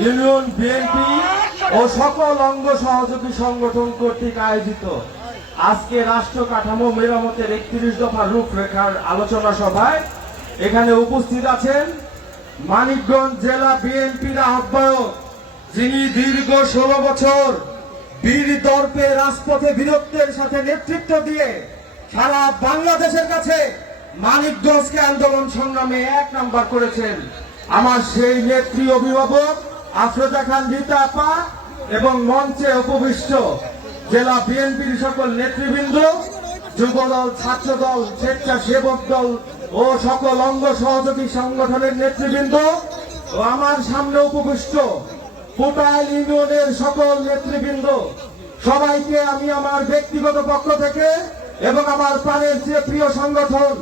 Union BNP ও সকল অঙ্গ সহযোগী সংগঠন কর্তৃক আয়োজিত আজকে রাষ্ট্র কাঠামো মেরামতের একত্রিশ দফা রূপরেখার আলোচনা সভায় এখানে উপস্থিত আছেন মানিকগঞ্জ জেলা বিএনপির আহ্বায়ক, যিনি দীর্ঘ ষোলো বছর বীর দর্পে রাজপথে বীরত্বের সাথে নেতৃত্ব দিয়ে সারা বাংলাদেশের কাছে মানিকগঞ্জকে আন্দোলন সংগ্রামে এক নাম্বার করেছেন। আমার সেই নেত্রী অভিভাবক আফরোজা খান রীতা আপা এবং মঞ্চে উপবিষ্ট জেলা বিএনপির সকল নেতৃবৃন্দ, যুবদল, ছাত্রদল, স্বেচ্ছাসেবক দল ও সকল অঙ্গ সহযোগী সংগঠনের নেতৃবৃন্দ ও আমার সামনে উপবিষ্ট পোটাইল ইউনিয়নের সকল নেতৃবৃন্দ, সবাইকে আমি আমার ব্যক্তিগত পক্ষ থেকে এবং আমার প্রাণের যে প্রিয় সংগঠন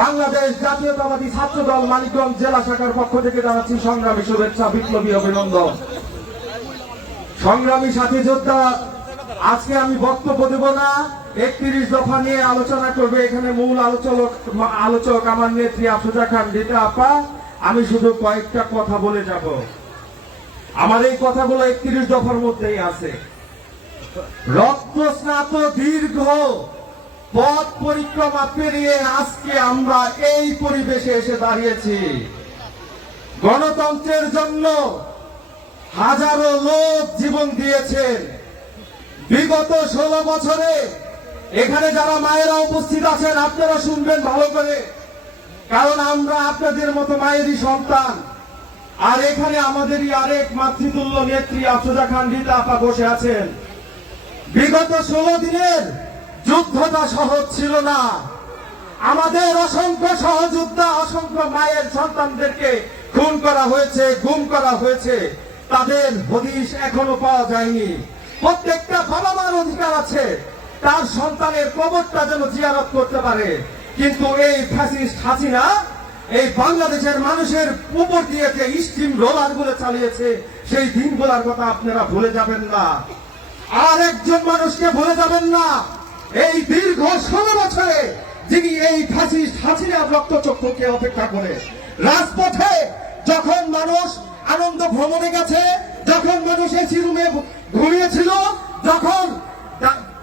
বাংলাদেশ জাতীয়তাবাদী ছাত্র দল মানিকগঞ্জ জেলা শাখার পক্ষ থেকে জানাচ্ছি সংগ্রামী শুভেচ্ছা, বিপ্লবী অভিনন্দন। সংগ্রামী সাথী যোদ্ধা, আজকে আমি বক্তব্য দেব না। একত্রিশ দফা নিয়ে আলোচনা করবে এখানে মূল আলোচক আলোচক আমার নেত্রী আফরোজা খান দিতে আপা। আমি শুধু কয়েকটা কথা বলে যাব। আমার এই কথাগুলো একত্রিশ দফার মধ্যেই আছে। রক্ত রক্তস্নাত দীর্ঘ পথ পরিক্রমা পেরিয়ে আজকে আমরা এই পরিবেশে এসে দাঁড়িয়েছি। গণতন্ত্রের জন্য হাজারো লোক জীবন দিয়েছেন বিগত ষোলো বছরে এখানে যারা মায়েরা উপস্থিত আছেন, আপনারা শুনবেন ভালো করে। কারণ আমরা আপনাদের মতো মায়েরই সন্তান। আর এখানে আমাদেরই আরেক মাতৃতুল্য নেত্রী আফরোজা খান রীতা আপা বসে আছেন। বিগত ষোলো দিনের যুদ্ধটা সহজ ছিল না। আমাদের অসংখ্য সহযোদ্ধা, অসংখ্য মায়ের সন্তানদেরকে খুন করা হয়েছে, গুম করা হয়েছে। তাদের হদিশ এখনও পাওয়া যায়নি। প্রত্যেকটা বাবা মার অধিকার আছে। তার সন্তানের কবরটা যেন জিয়ারত করতে পারে। কিন্তু এই ফ্যাসিস্ট হাসিনা এই বাংলাদেশের মানুষের উপর দিয়ে যে স্টিম রোলারগুলো চালিয়েছে, সেই দিনগুলোর কথা আপনারা ভুলে যাবেন না। আর একজন মানুষকে ভুলে যাবেন না। এই দীর্ঘ ষোলো বছরে যিনি এই ফ্যাসিস্ট হাসিনার রক্তচক্ষুকে অপেক্ষা করে রাজপথে যখন মানুষ আনন্দ ভ্রমণে গেছে, যখন মানুষ এসি রুমে ঘুমিয়েছিল, যখন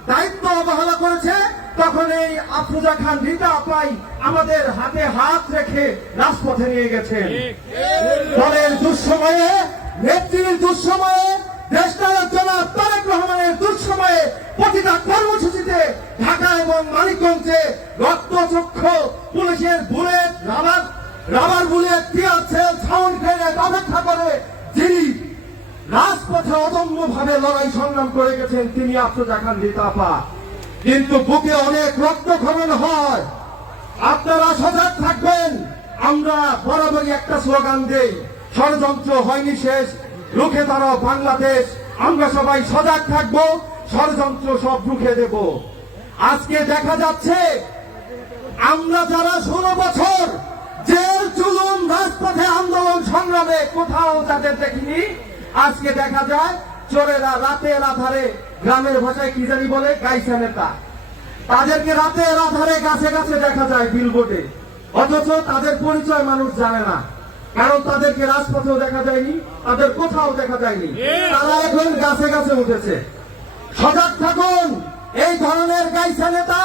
দায়িত্ব অবহেলা করেছে, তখন এই আফরোজা খান রীতা আপাই আমাদের হাতে হাত রেখে রাজপথে নিয়ে গেছেন। দলের দুঃসময়ে, নেত্রীর দুঃসময়ে, দেশনায়ক জনাব তারেক রহমানের দুঃসময়ে প্রতিটা কর্মসূচিতে ঢাকা এবং মানিকগঞ্জে রক্তচক্ষু পুলিশের bullet, rubber rubber bullet tear shell, sound grenade অপেক্ষা করে যিনি রাজপথে অদম্য ভাবে লড়াই সংগ্রাম করে গেছেন, তিনি আফরোজা খান কিন্তু বুকে অনেক রক্তক্ষরণ হয়। আপনারা সজাগ থাকবেন। আমরা বরাবরই একটা স্লোগান দেই, ষড়যন্ত্র হয়নি শেষ, রুখে দাঁড়াও বাংলাদেশ। আমরা সবাই সজাগ থাকব। ষড়যন্ত্র সব রুখে দেব। আজকে দেখা যাচ্ছে, আমরা যারা ষোলো বছর জেল জুলুম রাজপথে আন্দোলন সংগ্রামে কোথাও তাদের দেখিনি, আজকে দেখা যায়, চোরেরা রাতের আধারে গ্রামের ভাষায় কি জানি বলে, গাইছে নেতা। তাদেরকে রাতের আধারে গাছে গাছে দেখা যায় বিলবোর্ডে অথচ তাদের পরিচয় মানুষ জানে না। কারণ তাদেরকে রাজপথেও দেখা যায়নি, তাদের কোথাও দেখা যায়নি। তারা এখন গাছে গাছে উঠেছে। সজাগ থাকুন। এই ধরনের গাইছা নেতা,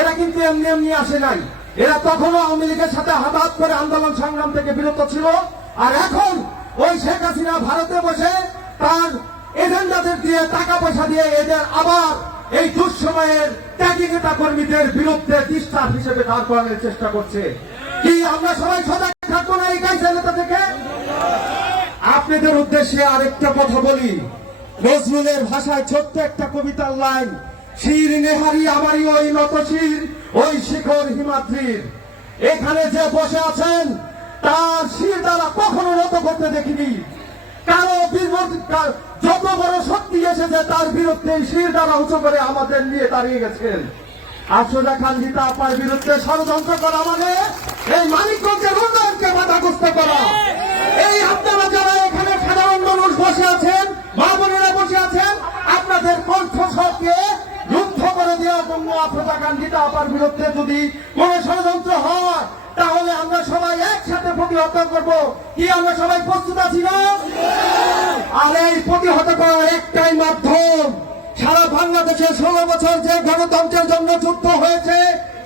এরা কিন্তু এমনি এমনি আসে নাই। এরা তখনও আওয়ামী লীগের সাথে হাতাহাত করে আন্দোলন সংগ্রাম থেকে বিরত ছিল। আর এখন ওই শেখ হাসিনা ভারতে বসে তার এজেন্ডাদের দিয়ে টাকা পয়সা দিয়ে এদের আবার এই দুঃসময়ের ত্যাগী নেতা কর্মীদের বিরুদ্ধে দৃষ্টার হিসেবে দাঁড় করানোর চেষ্টা করছে। কি আমরা সবাই সজাগ থাকব না এই গাইছা নেতা থেকে? আপনাদের উদ্দেশ্যে আরেকটা কথা বলি। নজরুলের ভাষায় ছোট্ট একটা কবিতার লাইন। শির নেহারি আমারই ওই নত শির, ওই শিখর হিমাদ্রির। এখানে যে বসে আছেন, তার শির দ্বারা কখনো নত করতে দেখিনি। কারও যত বড় শক্তি এসেছে, তার বিরুদ্ধে শির দ্বারা উঁচু করে আমাদের নিয়ে দাঁড়িয়ে গেছেন। আফসোজা খান গীতা আপার বিরুদ্ধে ষড়যন্ত্র করা মানে এই মানিকগঞ্জের উন্নয়নকে বাধাগ্রস্ত করা। এই আপনারা যারা এখানে সাধারণ মানুষ বসে আছেন, মা কণ্ঠস্বরকে রুদ্ধ করে দেওয়ার জন্য খান আপার বিরুদ্ধে যদি কোন ষড়যন্ত্র হয়, তাহলে আমরা সবাই একসাথে প্রতিহত করব। কি, আমরা সবাই প্রস্তুত আছি না? সংহত করার একটাই মাধ্যম, সারা বাংলাদেশে ষোলো বছর যে গণতন্ত্রের জন্য যুদ্ধ হয়েছে,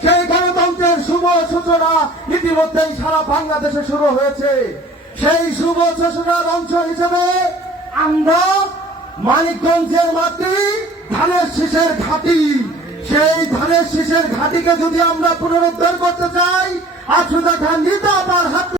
সেই গণতন্ত্রের শুভ সূচনা ইতিমধ্যেই সারা বাংলাদেশে শুরু হয়েছে। সেই শুভ সূচনার অংশ হিসেবে আমরা মানিকগঞ্জের মাটি ধানের শীষের ঘাটি, সেই ধানের শীষের ঘাটিকে যদি আমরা পুনরুদ্ধার করতে চাই আশুদা খান নিতে আমার হাত